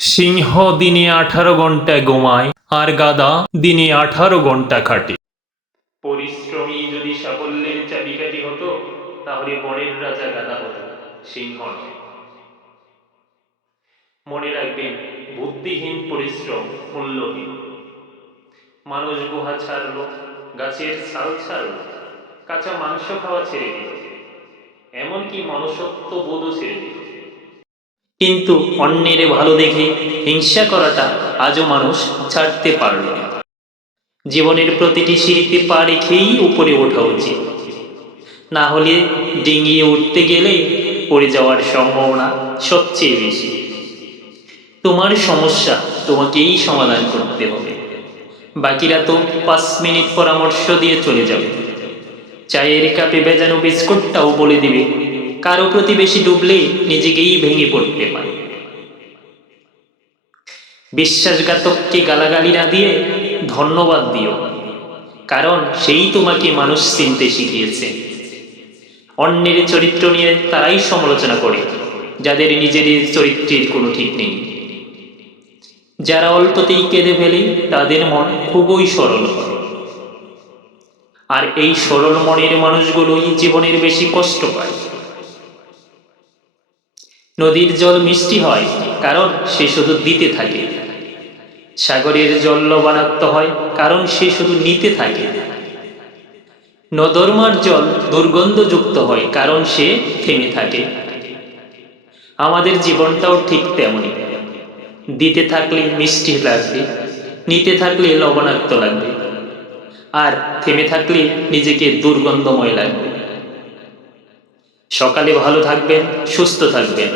সিংহ দিনে 18 ঘন্টা ঘুমায় আর গাধা দিনে 18 ঘন্টা খাটে। পরিশ্রমী যদি সাফল্যের চাবিকাঠি হতো তাহলে বনের রাজা গাধা হতো, সিংহ নয়। মনে রাখবেন, বুদ্ধিহীন পরিশ্রম মূল্যহীন। মানুষ গুহা ছাড়লো, গাছের ছাল ছাড়লো, কাঁচা মাংস খাওয়া ছেড়ে দিল, এমনকি মনুষ্যত্ব বোধও ছেড়ে দিল। কিন্তু অন্যের ভালো দেখে হিংসা করাটা আজও মানুষ ছাড়তে পারল না। জীবনের প্রতিটি সিঁড়িতে পা রেখেই উপরে ওঠা উচিত, না হলে ডিঙিয়ে উঠতে গেলে পড়ে যাওয়ার সম্ভাবনা সবচেয়ে বেশি। তোমার সমস্যা তোমাকেই সমাধান করতে হবে, বাকিরা তো 5 মিনিট পরামর্শ দিয়ে চলে যাবে। চায়ের কাপে ভেজানো বিস্কুটটাও বলে দিবে কারো প্রতি বেশি ডুবলে নিজেকেই ভেঙে পড়তে পারে। বিশ্বাসঘাতককে গালাগালি না দিয়ে ধন্যবাদ দিও, কারণ সেই তোমাকে মানুষ চিনতে শিখিয়েছে। অন্যের চরিত্র নিয়ে তারাই সমালোচনা করে যাদের নিজের চরিত্রের কোনো ঠিক নেই। যারা অল্পতেই কেঁদে ফেলে তাদের মন খুবই সরল, আর এই সরল মনের মানুষগুলোই জীবনের বেশি কষ্ট পায়। নদীর জল মিষ্টি হয় কারণ সে শুধু দিতে থাকে, সাগরের জল লবণাক্ত হয় কারণ সে শুধু নিতে থাকে, নদরমার জল দুর্গন্ধযুক্ত হয় কারণ সে থেমে থাকে। আমাদের জীবনটাও ঠিক তেমনই, দিতে থাকলে মিষ্টি লাগবে, নিতে থাকলে লবণাক্ত লাগবে, আর থেমে থাকলে নিজেকে দুর্গন্ধময় লাগবে। সকালে ভালো থাকবেন, সুস্থ থাকবেন।